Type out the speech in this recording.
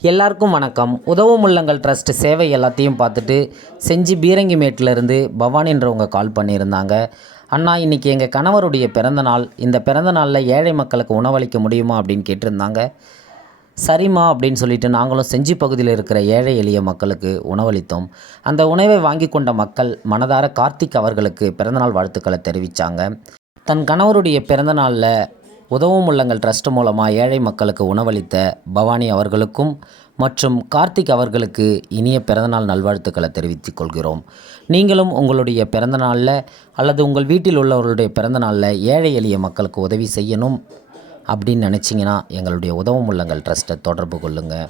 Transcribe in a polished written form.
எல்லாருக்கும் வணக்கம். உதவும் உள்ளங்கள் ட்ரஸ்ட் சேவை எல்லாத்தையும் பார்த்துட்டு செஞ்சு பீரங்கிமேட்டிலேருந்து பவானின்றவங்க கால் பண்ணியிருந்தாங்க. அண்ணா, இன்றைக்கி எங்கள் கணவருடைய பிறந்தநாள். இந்த பிறந்த நாளில் ஏழை மக்களுக்கு உணவளிக்க முடியுமா அப்படின்னு கேட்டிருந்தாங்க. சரிம்மா அப்படின்னு சொல்லிட்டு நாங்களும் செஞ்சி பகுதியில் இருக்கிற ஏழை எளிய மக்களுக்கு உணவளித்தோம். அந்த உணவை வாங்கி கொண்ட மக்கள் மனதார கார்த்திக் அவர்களுக்கு பிறந்தநாள் வாழ்த்துக்களை தெரிவித்தாங்க. தன் கணவருடைய பிறந்தநாளில் உதவும் உள்ளங்கள் ட்ரஸ்ட் மூலமாக ஏழை மக்களுக்கு உணவளித்த பவானி அவர்களுக்கும் மற்றும் கார்த்திக் அவர்களுக்கு இனிய பிறந்தநாள் நல்வாழ்த்துக்களை தெரிவித்துக் கொள்கிறோம். நீங்களும் உங்களுடைய பிறந்தநாளில் அல்லது உங்கள் வீட்டில் உள்ளவர்களுடைய பிறந்தநாளில் ஏழை எளிய மக்களுக்கு உதவி செய்யணும் அப்படின்னு நினச்சிங்கன்னா எங்களுடைய உதவும் உள்ளங்கள் ட்ரஸ்ட்டை தொடர்பு கொள்ளுங்கள்.